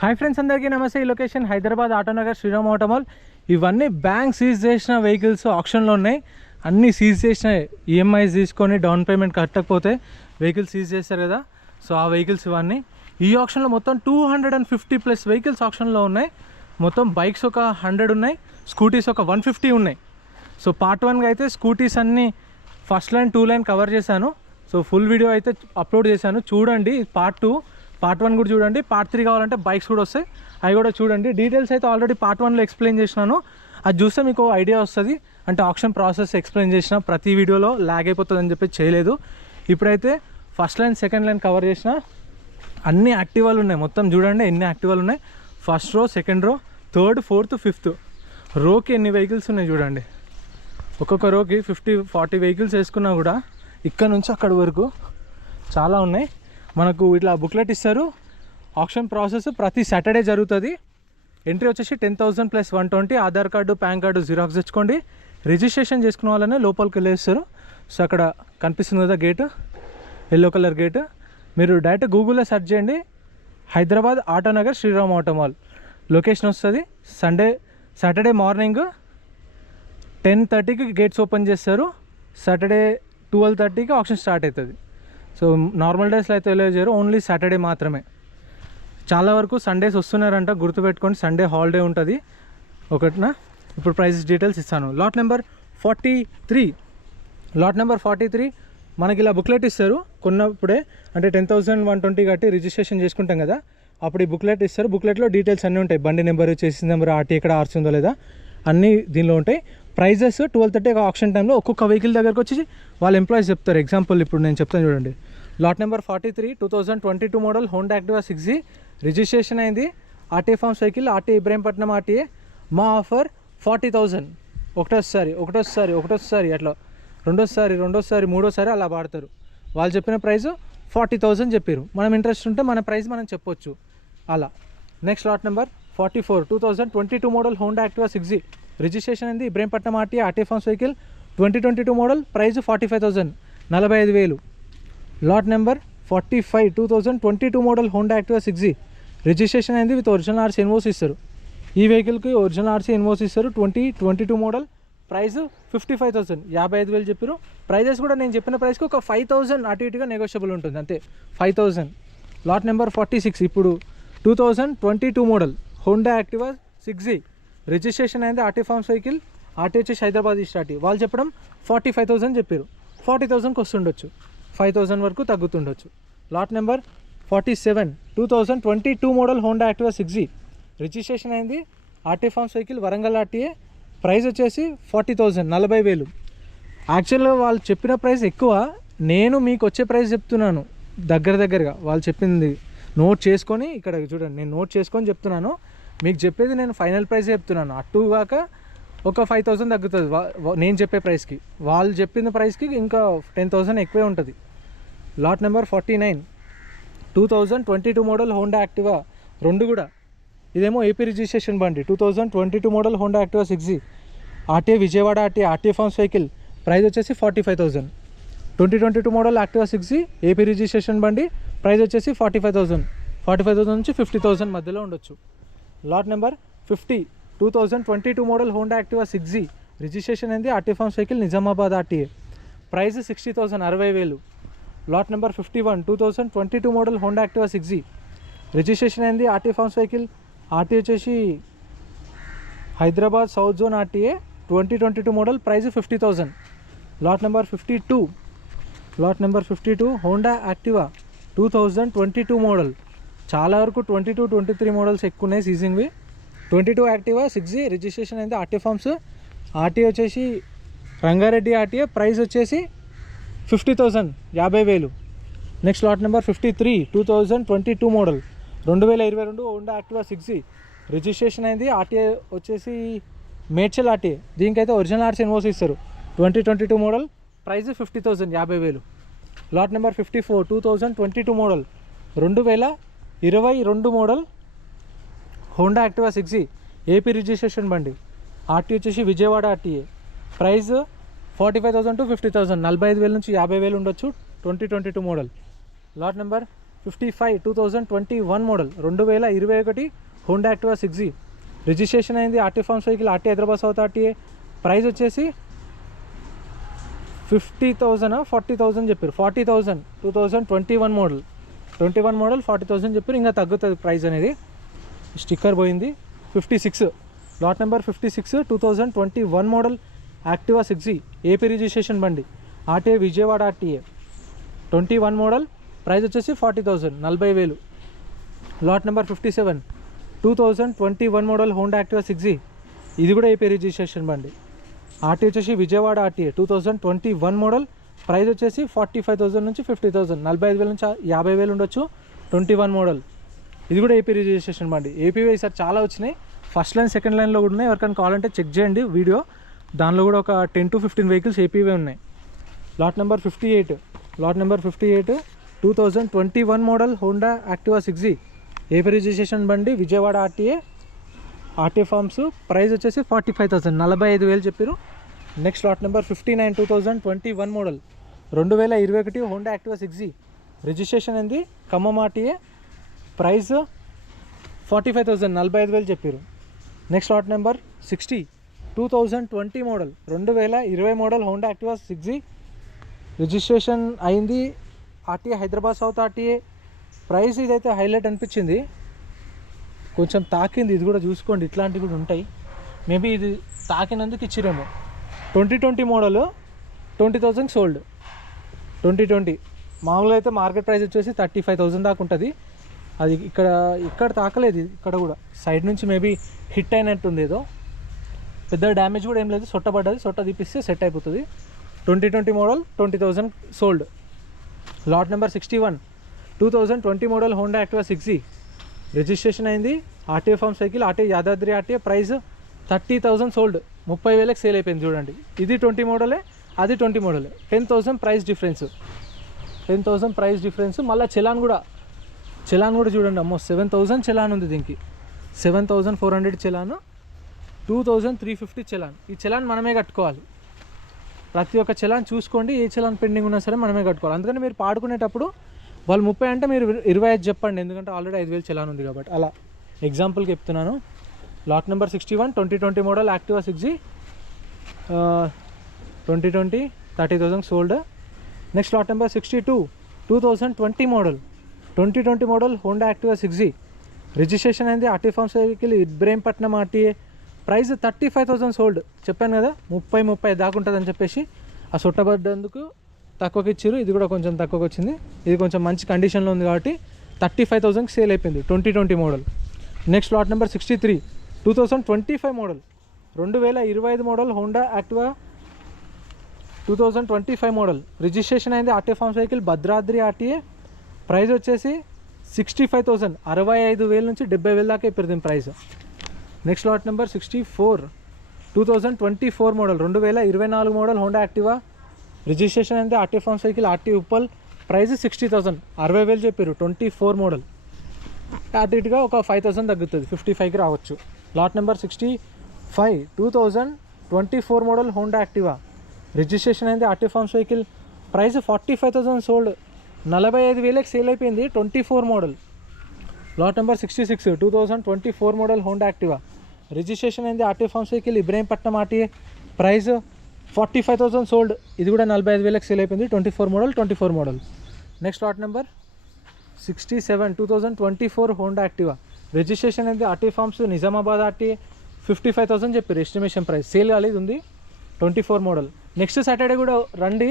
Hi friends, అందరికీ నమస్తే. ఈ లొకేషన్ హైదరాబాద్ ఆటోనగర్ శ్రీరామ్ ఆటోమాల్. ఇవన్నీ బ్యాంక్ సీజ్ చేసిన వెహికల్స్ ఆప్షన్లో ఉన్నాయి. అన్నీ సీజ్ చేసిన ఈఎంఐస్ తీసుకొని డౌన్ పేమెంట్ కట్టకపోతే వెహికల్స్ సీజ్ చేస్తారు కదా, సో ఆ వెహికల్స్ ఇవన్నీ ఈ ఆప్షన్లో మొత్తం 250+ వెహికల్స్ ఆప్షన్లో ఉన్నాయి. మొత్తం బైక్స్ ఒక 100 ఉన్నాయి, స్కూటీస్ ఒక 150 ఉన్నాయి. సో పార్ట్ 1గా అయితే స్కూటీస్ అన్నీ ఫస్ట్ లైన్ 2 లైన్ కవర్ చేశాను. సో ఫుల్ వీడియో అయితే అప్లోడ్ చేశాను, చూడండి. పార్ట్ 2 పార్ట్ 1 కూడా చూడండి. పార్ట్ 3 కావాలంటే బైక్స్ కూడా వస్తాయి, అవి కూడా చూడండి. డీటెయిల్స్ అయితే ఆల్రెడీ పార్ట్ 1లో ఎక్స్ప్లెయిన్ చేసినాను, అది చూస్తే మీకు ఐడియా వస్తుంది. అంటే ఆప్షన్ ప్రాసెస్ ఎక్స్ప్లెయిన్ చేసిన ప్రతి వీడియోలో ల్యాగ్ అయిపోతుంది అని చెప్పి చేయలేదు. ఇప్పుడైతే first line second line cover చేసిన అన్ని యాక్టివాలు ఉన్నాయి. మొత్తం చూడండి ఎన్ని యాక్టివాలు ఉన్నాయి. First row, second row, third, fourth, fifth రోకి ఎన్ని వెహికల్స్ ఉన్నాయి చూడండి. ఒక్కొక్క రోకి 50-40 వెహికల్స్ వేసుకున్నా కూడా ఇక్కడ నుంచి అక్కడి వరకు చాలా ఉన్నాయి. మనకు ఇట్లా బుక్లెట్ ఇస్తారు. ఆప్షన్ ప్రాసెస్ ప్రతి సాటర్డే జరుగుతుంది. ఎంట్రీ వచ్చేసి 10,000 + 120. Aadhaar card, pan card xerox తెచ్చుకోండి. రిజిస్ట్రేషన్ చేసుకున్న వాళ్ళనే లోపలికి వెళ్ళేస్తారు. సో అక్కడ కనిపిస్తుంది కదా గేట్, ఎల్లో కలర్ గేట్. మీరు డైరెక్ట్ గూగుల్లో సెర్చ్ చేయండి, హైదరాబాద్ ఆటోనగర్ శ్రీరామ్ ఆటోమాల్ లొకేషన్ వస్తుంది. సాటర్డే మార్నింగ్ 10:30కి గేట్స్ ఓపెన్ చేస్తారు. సాటర్డే 12:30కి ఆప్షన్ స్టార్ట్ అవుతుంది. సో నార్మల్ డేస్లో అయితే వెళ్ళే చేయరు, ఓన్లీ సాటర్డే మాత్రమే. చాలా వరకు సండేస్ వస్తున్నారంట, గుర్తుపెట్టుకోండి. సండే హాలిడే ఉంటుంది ఒకటిన. ఇప్పుడు ప్రైజెస్ డీటెయిల్స్ ఇస్తాను. లాట్ నెంబర్ 43 మనకి ఇలా బుక్లెట్ ఇస్తారు కొన్నప్పుడే. అంటే 10,120 కట్టి రిజిస్ట్రేషన్ చేసుకుంటాం కదా, అప్పుడు ఈ బుక్లెట్ ఇస్తారు. బుక్లెట్లో డీటెయిల్స్ అన్నీ ఉంటాయి. బండి నెంబర్, చేసిన నెంబర్, ఆర్టీ ఎక్కడ ఆర్సీ ఉందో లేదా అన్నీ దీనిలో ఉంటాయి. ప్రైజెస్ 12:30 ఆప్షన్ టైంలో ఒక్కొక్క వెహికల్ దగ్గరకు వచ్చి వాళ్ళ ఎంప్లాయీస్ చెప్తారు. ఎగ్జాంపుల్ ఇప్పుడు నేను చెప్తాను చూడండి. Lot number 43 2022 model Honda Activa 6G registration అయింది. RTA forms vehicle, RTA Ibrahimpatnam RTA. మా ఆఫర్ 40,000. ఒకటోసారి అట్లా రెండోసారి మూడోసారి అలా వాడతారు. వాళ్ళు చెప్పిన ప్రైస్ 40,000 చెప్పారు. మనం ఇంట్రెస్ట్ ఉంటే మన ప్రైస్ మనం చెప్పొచ్చు అలా. Next lot number 44 2022 model Honda Activa 6G registration అయింది. Ibrahimpatnam RTA, RTA forms vehicle 2022 model, price 45,000, 45,000. Lot number 45 2022 model Honda Activa 6G registration అయింది. విత్ ఒరిజినల్ ఆర్సీ ఇన్వోస్ ఇస్తారు. ఈ వెహికల్కి ఒరిజినల్ ఆర్సీ ఇన్వోస్ ఇస్తారు. 2022 మోడల్, ప్రైస్ 55,000, 55,000 చెప్పారు. ప్రైజెస్ కూడా నేను చెప్పిన ప్రైస్కి ఒక 5,000 అటు ఇటుగా నెగోషియబుల్ ఉంటుంది, అంతే 5,000. లాట్ నెంబర్ 46 ఇప్పుడు 2022 model Honda Activa 6G registration అయింది. ఆర్టీ ఫార్మ్స్ వెహికల్, ఆర్టీ వచ్చేసి హైదరాబాద్ స్టార్ట్. వాళ్ళు చెప్పడం 45,000 చెప్పారు. 40,000కి వస్తుండొచ్చు, 5,000 వరకు తగ్గుతుండొచ్చు. Lot number 47 2022 model Honda Activa 6G registration అయింది. RT forms vehicle, Warangal RTA. Price వచ్చేసి 40,000, 40,000. యాక్చువల్గా వాళ్ళు చెప్పిన ప్రైస్ ఎక్కువ, నేను మీకు వచ్చే ప్రైస్ చెప్తున్నాను దగ్గరగా. వాళ్ళు చెప్పింది నోట్ చేసుకొని ఇక్కడ చూడండి, నేను నోట్ చేసుకొని చెప్తున్నాను. మీకు చెప్పేది నేను ఫైనల్ ప్రైస్ చెప్తున్నాను. అటు కాక ఒక 5,000 తగ్గుతుంది నేను చెప్పే ప్రైస్కి. వాళ్ళు చెప్పిన ప్రైస్కి ఇంకా 10,000 ఎక్కువే ఉంటుంది. Lot number 49 2022 model Honda Activa, రెండు కూడా ఇదేమో ఏపీ రిజిస్ట్రేషన్ బండి. 2022 model Honda Activa 6G RTA Vijayawada RTA, RTA forms vehicle. Price వచ్చేసి 45,000. 2022 model Activa 6G AP registration బండి. ప్రైస్ వచ్చేసి 45,000. 45,000 నుంచి 50,000 మధ్యలో ఉండొచ్చు. Lot number 50 2022 model Honda Activa 6G registration అయింది. RT forms vehicle, Nizamabad RTA. Price 60,000, 60,000. Lot number 51 2022 model Honda Activa 6G registration అయింది. RT forms vehicle, RT వచ్చేసి Hyderabad south zone RTA. 2022 model, price 50,000. Lot number 52 Honda Activa 2022 model. చాలా వరకు 22, 23 models ఎక్కువ ఉన్నాయి సీజింగ్వి. 22 Activa 6G registration అయింది. RT forms, RT వచ్చేసి Rangareddy RTA. Price వచ్చేసి 50,000, 50,000. Next lot number 53 2022 model 2022 Honda Activa 6G registration అయింది. RTA వచ్చేసి మేడ్చల్ ఆర్టీఏ. దీనికైతే ఒరిజినల్ ఆర్సీ ఇన్వోస్ ఇస్తారు. 2022 model, price 50,000, 50,000. Lot number 54 2022 model 2022 model Honda Activa 6G AP registration బండి. RT వచ్చేసి Vijayawada RTA. Price 45,000 to 50,000, 45,000 నుంచి 50,000 ఉండొచ్చు. 2022 model. Lot number 55 2021 model 2021 Honda Activa 6G registration అయింది RT forms vehicle RT Hyderabad south RTA price వచ్చేసి 50,000 40,000 చెప్పారు 40,000 2021 model 40,000 చెప్పారు ఇంకా తగ్గుతుంది ప్రైస్ అనేది స్టిక్కర్ పోయింది 56 lot number 56 2021 model Activa 6G AP registration బండి RTA Vijayawada RTA 21 model price వచ్చేసి 40,000 40,000 lot number 57 2021 model Honda Activa 6G ఇది కూడా ఏపీ రిజిస్ట్రేషన్ బండి ఆర్టీ వచ్చేసి విజయవాడ ఆర్టీఏ 2021 మోడల్ ప్రైస్ వచ్చేసి 45,000 నుంచి 50,000 45,000 నుంచి 50,000 ఉండొచ్చు 21 మోడల్ ఇది కూడా ఏపీ రిజిస్ట్రేషన్ బండి ఏపీవే ఈసారి చాలా వచ్చినాయి ఫస్ట్ లైన్ సెకండ్ లైన్లో కూడా ఉన్నాయి ఎవరికైనా కావాలంటే చెక్ చేయండి వీడియో దానిలో కూడా ఒక 10 to 15 వెహికల్స్ ఏపీవే ఉన్నాయి lot number 58 2021 model Honda Activa 6G AP registration బండి విజయవాడ ఆర్టీఏ ఫార్మ్స్ ప్రైస్ వచ్చేసి 45,000 45,000 చెప్పారు next lot number 59 2021 model 2021 Honda Activa 6G registration అయింది ఖమ్మం ఆర్టీఏ ప్రైస్ 45,000 45,000 చెప్పారు next lot number 60 2020 model 2020 model Honda Activa 6G registration అయింది RTA Hyderabad south RTA price ఇదైతే highlight అనిపించింది కొంచెం తాకింది ఇది కూడా చూసుకోండి ఇట్లాంటివి కూడా ఉంటాయి మేబీ ఇది తాకినందుకు ఇచ్చిరేమో 2020 మోడల్ 20,000 సోల్డ్ 2020 మామూలుగా అయితే మార్కెట్ ప్రైస్ వచ్చేసి 35,000 దాకా ఉంటుంది అది ఇక్కడ తాకలేదు ఇక్కడ కూడా సైడ్ నుంచి మేబీ హిట్ అయినట్టుంది ఏదో పెద్ద డ్యామేజ్ కూడా ఏం లేదు సొట్టబడ్డది సొట్ట తీపిస్తే సెట్ అయిపోతుంది 2020 model 20,000 sold lot number 61 2020 model Honda Activa 6G registration అయింది RTA form cycle RTA Yadadri RTA price 30,000 sold 30,000కి సేల్ అయిపోయింది చూడండి ఇది 20 మోడలే అది 20 మోడలే 10,000 ప్రైస్ డిఫరెన్స్ మళ్ళీ చలాన్ కూడా చూడండి అమ్మో 7,000 చలాన్ ఉంది దీనికి 7,400 చలాన్ 2,350 చలాన్ ఈ చలాన్ మనమే కట్టుకోవాలి ప్రతి ఒక్క చలాన్ చూసుకోండి ఏ చలాన్ పెండింగ్ ఉన్నా సరే మనమే కట్టుకోవాలి అందుకని మీరు పాడుకునేటప్పుడు వాళ్ళు 30 అంటే మీరు 25 చెప్పండి ఎందుకంటే ఆల్రెడీ 5,000 చలాన్ ఉంది కాబట్టి అలా ఎగ్జాంపుల్కి చెప్తున్నాను lot number 61 2020 model Activa 6G 2020 30,000 sold next lot number 62 2020 model Honda Activa 6G registration అయింది RT form cycle Ibrahimpatnam RTA price 35,000 sold చెప్పాను కదా 30 దాకా ఉంటుందని చెప్పేసి ఆ సొట్టబడ్డందుకు తక్కువకి ఇచ్చారు ఇది కూడా కొంచెం తక్కువకి వచ్చింది ఇది కొంచెం మంచి కండిషన్లో ఉంది కాబట్టి 35,000కి సేల్ అయిపోయింది 2020 model next lot number 63 2025 model 2025 model Honda Activa 2025 model registration అయింది RT form cycle Bhadradri RTA price వచ్చేసి 65,000 65,000 నుంచి 70,000 దాకా అయిపోయింది దీని price next lot number 64 2024 model 2024 model Honda Activa registration అయింది RT form cycle RT Uppal price 60,000 60,000 చెప్పారు 24 మోడల్ అటు ఇటుగా ఒక 5,000 తగ్గుతుంది 55కి రావచ్చు lot number 65 2024 model Honda Activa registration అయింది RT form cycle price 45,000 sold 45,000కి సేల్ అయిపోయింది 24 model lot number 66 2024 model Honda Activa registration అయింది RT form cycle Ibrahimpatnam RTA price 45,000 sold ఇది కూడా 45,000కి సేల్ అయిపోయింది 24 model next lot number 67 2024 Honda Activa registration అయింది RT forms Nizamabad RTA 55,000 చెప్పారు ఎస్టిమేషన్ ప్రైస్ సేల్ కాలేదు ఉంది 24 మోడల్ నెక్స్ట్ సాటర్డే కూడా రండి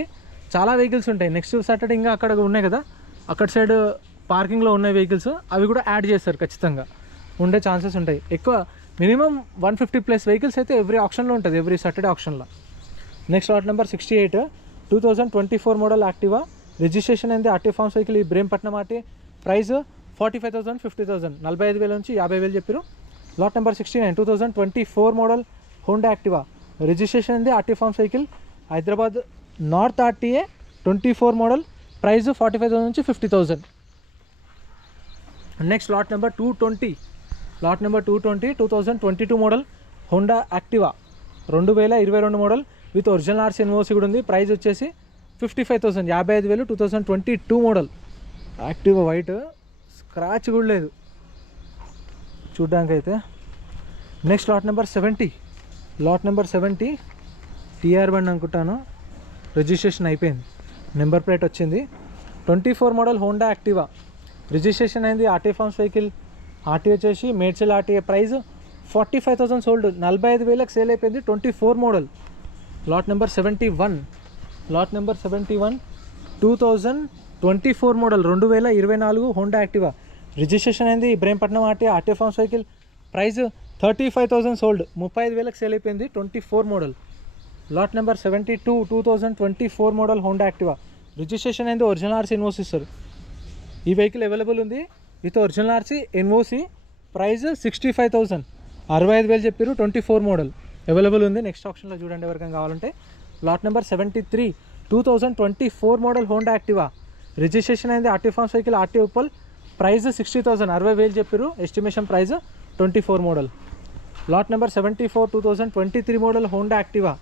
చాలా వెహికల్స్ ఉంటాయి నెక్స్ట్ సాటర్డే ఇంకా అక్కడ ఉన్నాయి కదా అక్కడ సైడ్ పార్కింగ్లో ఉన్న వెహికల్స్ అవి కూడా యాడ్ చేస్తారు ఖచ్చితంగా ఉండే ఛాన్సెస్ ఉంటాయి ఎక్కువ మినిమం 150+ వెహికల్స్ అయితే ఎవ్రీ ఆప్షన్లో ఉంటుంది ఎవ్రీ సాటర్డే ఆప్షన్లో next lot number 68 2024 model Activa registration అయింది RT form cycle Ibrahimpatnam RT price 45,000 50,000 45,000 నుంచి 50,000 చెప్పారు lot number 69 2024 model Honda Activa registration అయింది RT form cycle Hyderabad north RTA 24 model price 45,000 నుంచి 50,000 next lot number 220 2022 model Honda Activa 2022 model with original RC NOC కూడా ఉంది price వచ్చేసి 55,000 55,000 2022 model Activa white, scratch కూడా లేదు చూడ్డానికి అయితే. Next lot number 70. Lot number 70 TR బండి అనుకుంటాను, రిజిస్ట్రేషన్ అయిపోయింది, నెంబర్ ప్లేట్ వచ్చింది. 24 మోడల్ హోండా యాక్టివా, రిజిస్ట్రేషన్ అయింది, ఆర్టీ ఫార్మ్స్ వెహికల్. ఆర్టీ వచ్చేసి మేడ్చల్ ఆర్టీఏ, ప్రైస్ 45,000 సోల్డ్, 45,000కి సేల్ అయిపోయింది. 24 model. Lot number 71. Lot number 71 2024 model, 2024 Honda Activa, registration అయింది, Ibrahimpatnam RTA, RT forms vehicle. Price 35,000 sold, 35,000కి సేల్ అయిపోయింది. 24 model. Lot number 72 2024 model Honda Activa, registration అయింది, original RC NOC ఇస్తారు. ఈ vehicle available ఉంది with original RC NOC. Price 65,000, 65,000 చెప్పారు. 24 model available ఉంది. Next ఆప్షన్లో చూడండి ఎవరికైనా కావాలంటే. Lot number 73 2024 model Honda Activa, registration అయింది, RT forms vehicle, RT Uppal. Price 60,000, 60,000 చెప్పారు. Estimation price. 24 model. Lot number 74 2023 model Honda Activa,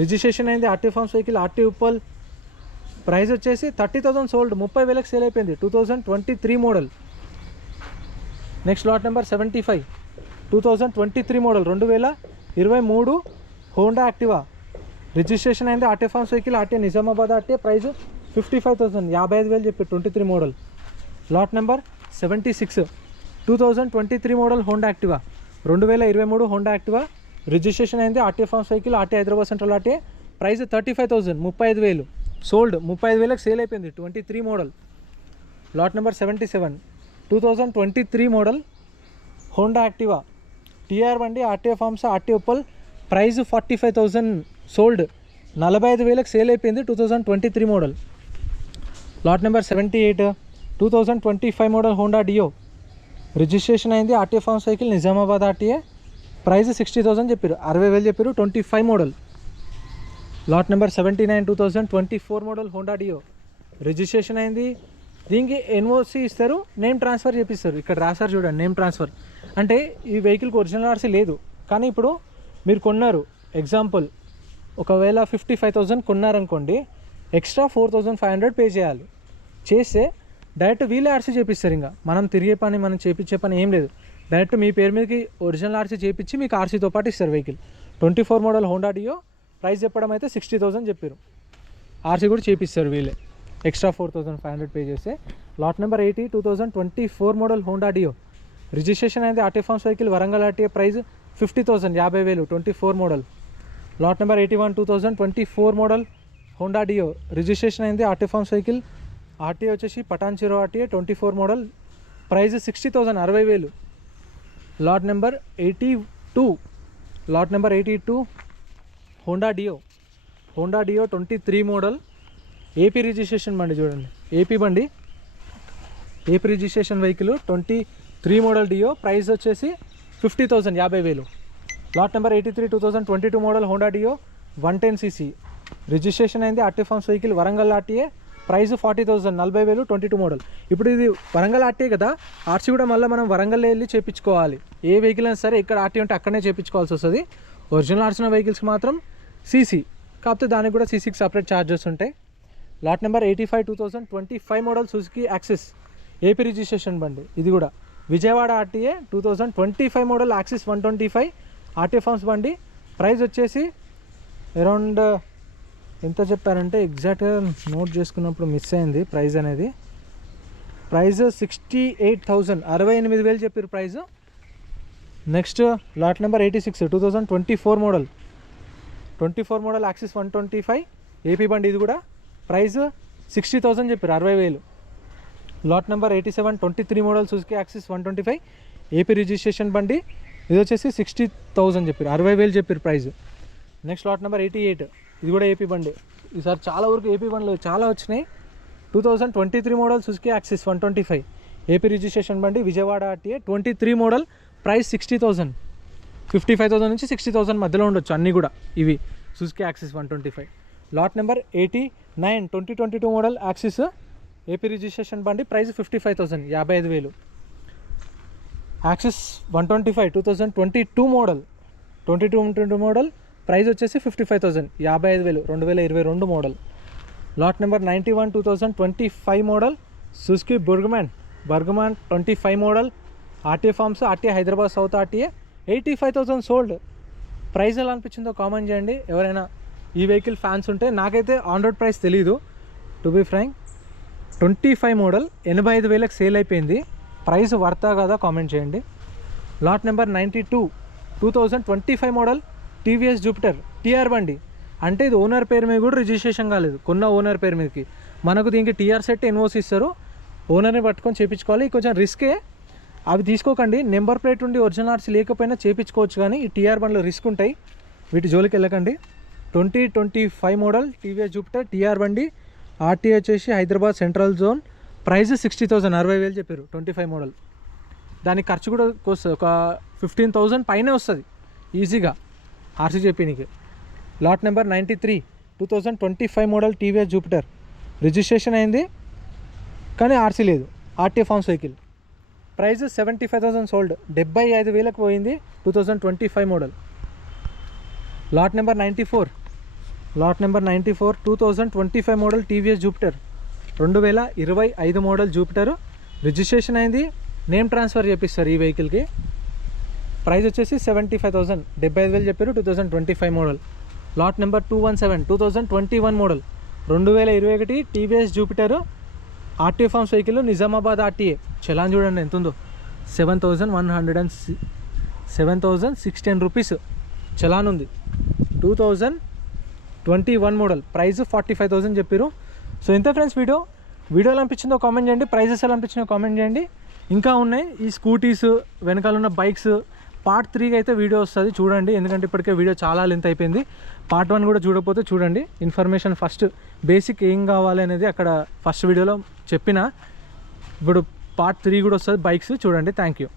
registration అయింది, RT forms vehicle, RT Uppal. Price వచ్చేసి 30,000 సోల్డ్, 30,000కి సేల్ అయిపోయింది. 2023 model. Next lot number 75 2023 model, 2023 Honda Activa, registration అయింది, RT forms vehicle, RT Nizamabad RT. Price 55,000, 55,000 చెప్పి. 23 model. Lot number 76 2023 model Honda Activa, 2023 Honda Activa, registration అయింది, RT forms vehicle, RT Hyderabad central RT. Price 35,000, 35,000 sold, 35,000కి sale అయిపోయింది. 23 model. Lot number 77 2023 model Honda Activa, TR బండి, RTA forms, RT Uppal. Price 45,000 sold, 45,000కి sale అయిపోయింది. 2023 model. Lot number 78 2025 model Honda Dio, registration అయింది, RT forms vehicle, Nizamabad RTA. Price 60,000 చెప్పారు, 60,000 చెప్పారు. 25 model. Lot number 79 2024 model Honda Dio, registration అయింది, దీనికి NOC ఇస్తారు, name transfer చేపిస్తారు. ఇక్కడ రాశారు చూడండి, నేమ్ ట్రాన్స్ఫర్ అంటే ఈ వెహికల్కి ఒరిజినల్ ఆర్సీ లేదు, కానీ ఇప్పుడు మీరు కొన్నారు, ఎగ్జాంపుల్ ఒకవేళ 55,000 కొన్నారనుకోండి, ఎక్స్ట్రా 4,500 పే చేయాలి. చేస్తే డైరెక్ట్ వీళ్ళే ఆర్సీ చేపిస్తారు. ఇంకా మనం తిరిగే పని, మనం చేపించే పని ఏం లేదు. డైరెక్ట్ మీ పేరు మీదకి ఒరిజినల్ ఆర్సీ చేపించి మీకు ఆర్సీతో పాటు ఇస్తారు vehicle. 24 model Honda Dio, price చెప్పడం అయితే 60,000 చెప్పారు. ఆర్సీ కూడా చేపిస్తారు వీళ్ళే, ఎక్స్ట్రా 4,500 పే చేస్తే. Lot number 80 2024 model Honda Dio, registration అయింది, RT forms vehicle, Warangal RTA. Price 50,000, 50,000. 24 model. Lot number 81 2024 model Honda Dio, registration అయింది, ఆర్టీ ఫార్మ్స్ వెహికల్, ఆర్టీఏ వచ్చేసి Patancheru RTA. 24 model. Price 60,000, 60,000. Lot number 82 lot number 82 Honda డియో, Honda Dio 23 model, AP registration బండి చూడండి, AP బండి, AP registration vehicle. 23 model Dio, price వచ్చేసి 50,000, 50,000. Lot number 83 2022 model Honda Dio, 110cc, registration అయింది, RT forms vehicle, Warangal RTA. Price 40,000, 40,000. 22 model. ఇప్పుడు ఇది Warangal RTA కదా, RC కూడా మళ్ళీ మనం వరంగల్ వెళ్ళి చేయించుకోవాలి. ఏ వెహికల్ అయినా సరే ఇక్కడ ఆర్టీ ఉంటే అక్కడనే చేయించుకోవాల్సి వస్తుంది. ఒరిజినల్ ఆర్సీ వెహికల్స్కి మాత్రం సీసీ, కాకపోతే దానికి కూడా సీసీకి సపరేట్ ఛార్జెస్ ఉంటాయి. Lot number 85 2025 model Suzuki Access, AP registration బండి, ఇది కూడా Vijayawada RTA. 2025 model Access 125 RT forms బండి. ప్రైస్ వచ్చేసి అరౌండ్ ఎంత చెప్పారంటే ఎగ్జాక్ట్గా నోట్ చేసుకున్నప్పుడు మిస్ అయింది ప్రైస్ అనేది. ప్రైస్ 68,000, 68,000 చెప్పారు price. Next lot number 86 2024 model, 24 model Access 125 AP బండి, ఇది కూడా ప్రైస్ 60,000 చెప్పారు, 60,000. Lot number 87 23 model Suzuki Access 125 AP registration బండి, ఇది వచ్చేసి 60,000 చెప్పారు, 60,000 చెప్పారు ప్రైస్. నెక్స్ట్ లాట్ నెంబర్ 88, ఇది కూడా ఏపీ బండి. ఈసారి చాలా వరకు ఏపీ బండ్లు చాలా వచ్చినాయి. 2023 model Suzuki Access 125 AP registration బండి, విజయవాడ ఆర్టీఏ. 23 మోడల్, ప్రైస్ 60,000, 55,000 నుంచి 60,000 మధ్యలో ఉండొచ్చు అన్నీ కూడా ఇవి Suzuki Access 125. Lot number 89 2022 model Access AP registration బండి, price 55,000, 55,000. Access 125 2022 model, 22 model, price వచ్చేసి 55,000, 55,000, 2022 model. Lot number 91 2025 model Suzuki Burgman 25 model RTA forms, RTA Hyderabad south RTA, 85,000 sold. Price ఎలా అనిపించిందో కామెంట్ చేయండి. ఎవరైనా ఈ వెహికల్ ఫ్యాన్స్ ఉంటే, నాకైతే ఆన్ రోడ్ ప్రైస్ తెలీదు టు బీ ఫ్రాంక్. 25 మోడల్ 85,000కి సేల్ అయిపోయింది. ప్రైస్ వర్తా కదా కామెంట్ చేయండి. Lot number 92 2025 model TVS Jupiter TR బండి. అంటే ఇది ఓనర్ పేరు మీద కూడా రిజిస్ట్రేషన్ కాలేదు, కొన్న ఓనర్ పేరు మీదకి. మనకు దీనికి టీఆర్ సెట్ ఎన్ఓసి ఇస్తారు, ఓనర్ని పట్టుకొని చేయించుకోవాలి. కొంచెం రిస్కే, అవి తీసుకోకండి. నెంబర్ ప్లేట్ ఉండి ఒరిజినల్ ఆర్సీ లేకపోయినా చేయించుకోవచ్చు, కానీ ఈ టీఆర్ బండ్లో రిస్క్ ఉంటాయి, వీటి జోలికి వెళ్ళకండి. 2025 మోడల్ టీవీఎస్ జూపిటర్ టీఆర్ బండి, ఆర్టీఏ వచ్చేసి హైదరాబాద్ సెంట్రల్ జోన్. ప్రైస్ 60,000, 60,000 చెప్పారు. 25 మోడల్. దానికి ఖర్చు కూడా వస్తుంది, ఒక 15,000 పైనే వస్తుంది ఈజీగా ఆర్సీ చెప్పినకి. Lot number 93 2025 model TVS Jupiter. Registration అయింది కానీ ఆర్సీ లేదు, RTA forms vehicle. Price 75,000 sold, 75,000కి పోయింది. 2025 model. Lot number 94 2025 model TVS Jupiter. 2025 model Jupiter. Registration అయింది, నేమ్ ట్రాన్స్ఫర్ చేపిస్తారు ఈ వెహికల్కి. ప్రైస్ వచ్చేసి 75,000, 75,000 చెప్పారు. 2025 model. Lot number 217 2021 model 2021 TVS Jupiter RTA forms vehicle, Nizamabad RTA. Challan చూడండి ఎంత ఉందో, 7,610 రూపీస్ చలాన్ ఉంది. 2021 మోడల్. ప్రైస్ 45,000 చెప్పారు. సో ఇంత ఫ్రెండ్స్ వీడియో ఎలా అనిపించిందో కామెంట్ చేయండి, ప్రైజెస్ ఎలా అనిపించిందో కామెంట్ చేయండి. ఇంకా ఉన్నాయి ఈ స్కూటీస్, వెనకాల ఉన్న బైక్స్. పార్ట్ 3 అయితే వీడియో వస్తుంది, చూడండి. ఎందుకంటే ఇప్పటికే వీడియో చాలా లెంత్ అయిపోయింది. పార్ట్ 1 కూడా చూడకపోతే చూడండి. ఇన్ఫర్మేషన్ ఫస్ట్ బేసిక్ ఏం కావాలి అనేది అక్కడ ఫస్ట్ వీడియోలో చెప్పిన. ఇప్పుడు పార్ట్ 3 కూడా వస్తుంది బైక్స్, చూడండి. Thank you.